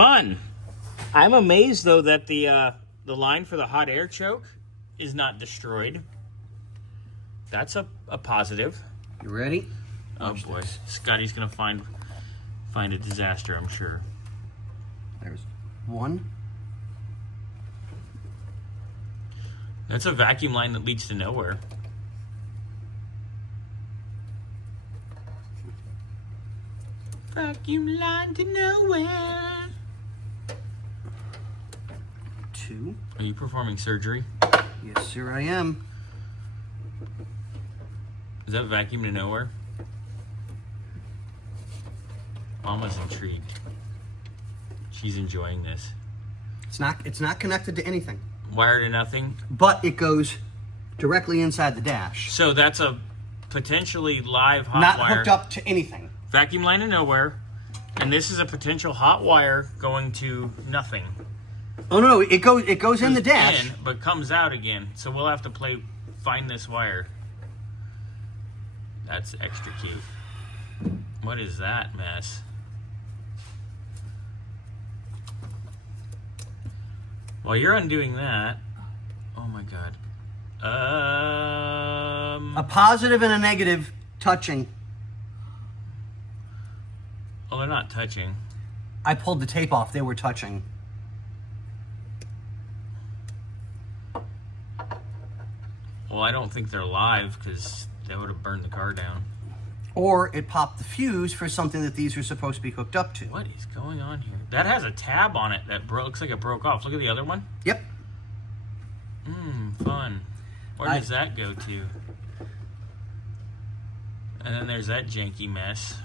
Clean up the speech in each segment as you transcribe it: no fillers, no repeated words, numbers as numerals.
Fun. I'm amazed though that the line for the hot air choke is not destroyed. That's a positive. You ready? Oh boy, Scotty's gonna find a disaster, I'm sure. There's one. That's a vacuum line that leads to nowhere. Vacuum line to nowhere. Two. Are you performing surgery? Yes, sir, I am. Is that vacuum to nowhere? Mama's intrigued. She's enjoying this. It's not connected to anything. Wire to nothing? But it goes directly inside the dash. So that's a potentially live hot Not wire. hooked up to anything. Vacuum line to nowhere. And this is a potential hot wire going to nothing. Oh no, it goes in the dash. In, but comes out again. So we'll have to find this wire. That's extra cute. What is that mess? While you're undoing that, oh my god. A positive and a negative touching. Oh, they're not touching. I pulled the tape off. They were touching. Well, I don't think they're live because that would have burned the car down. Or it popped the fuse for something that these are supposed to be hooked up to. What is going on here? That has a tab on it that looks like it broke off. Look at the other one. Yep. Fun. Where does that go to? And then there's that janky mess.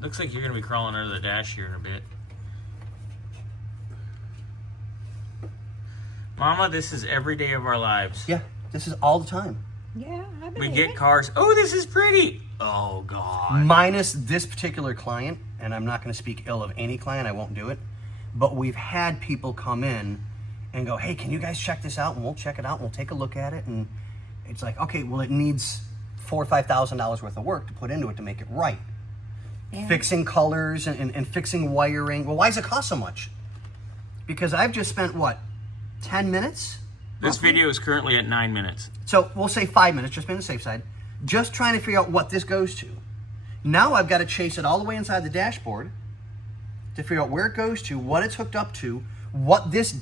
Looks like you're going to be crawling under the dash here in a bit. Mama, this is every day of our lives. Yeah, this is all the time. Yeah, I We believe get it. cars. Oh, this is pretty. Oh, God. Minus this particular client, and I'm not going to speak ill of any client, I won't do it, but we've had people come in and go, hey, can you guys check this out? And we'll check it out, and we'll take a look at it, and it's like, okay, well, it needs $4,000 or $5,000 worth of work to put into it to make it right. Yeah. Fixing colors and fixing wiring. Well, why does it cost so much? Because I've just spent, what, 10 minutes? This roughly? video is currently at 9 minutes. So we'll say 5 minutes, just be on the safe side. Just trying to figure out what this goes to. Now I've got to chase it all the way inside the dashboard to figure out where it goes to, what it's hooked up to, what this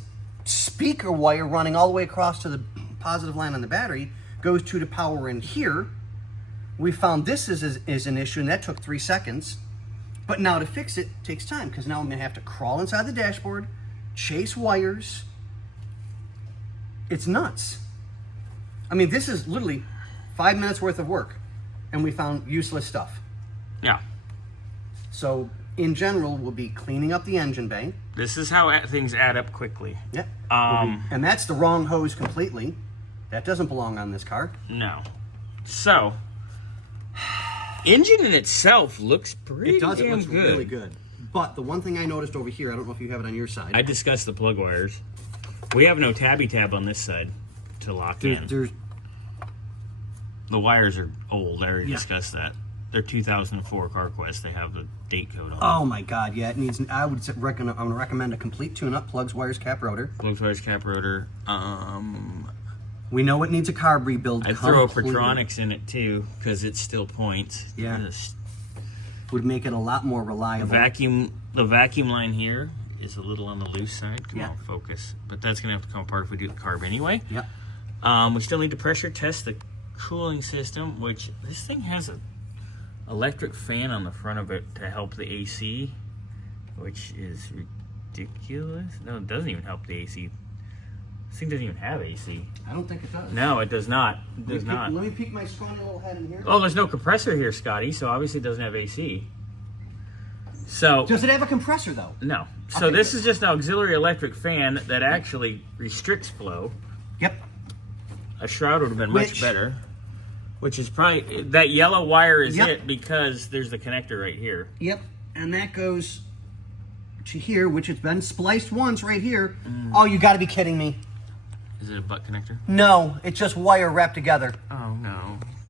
speaker wire running all the way across to the positive line on the battery goes to power in here. We found this is an issue, and that took 3 seconds. But now to fix it takes time, because now I'm going to have to crawl inside the dashboard, chase wires. It's nuts. I mean, this is literally 5 minutes worth of work, and we found useless stuff. Yeah. So, in general, we'll be cleaning up the engine bay. This is how things add up quickly. Yeah. And that's the wrong hose completely. That doesn't belong on this car. No. So, engine in itself looks pretty It does. It damn looks really good. But the one thing I noticed over here, I don't know if you have it on your side. I discussed the plug wires. We have no tabby tab on this side to lock in. There's The wires are old. I already Yeah. discussed that. They're 2004 CarQuest. They have the date code on them. oh my god, yeah, it needs. I'm gonna recommend a complete tune-up: plugs, wires, cap, rotor. Plugs, wires, cap, rotor. We know it needs a carb rebuild. I'd throw a completely. Pertronics in it too, because it still points. Yeah. Just Would make it a lot more reliable. the vacuum line here is a little on the loose side. Come Yeah. on, focus. But that's gonna have to come apart if we do the carb anyway. Yep. We still need to pressure test the cooling system, which this thing has a electric fan on the front of it to help the AC, which is ridiculous. No, it doesn't even help the AC. This thing doesn't even have AC. I don't think it does. No, it does not. It does not. Let me peek my scrawny little head in here. Oh, there's no compressor here, Scotty, so obviously it doesn't have AC. So, Does it have a compressor though? no. So Okay, this good. is just an auxiliary electric fan that actually restricts flow. Yep. A shroud would have been much Which- better. Which is probably, that yellow wire is Yep. it because there's the connector right here. Yep. And that goes to here, which has been spliced once right here. Oh, you got to be kidding me. Is it a butt connector? No, it's just wire wrapped together. Oh no.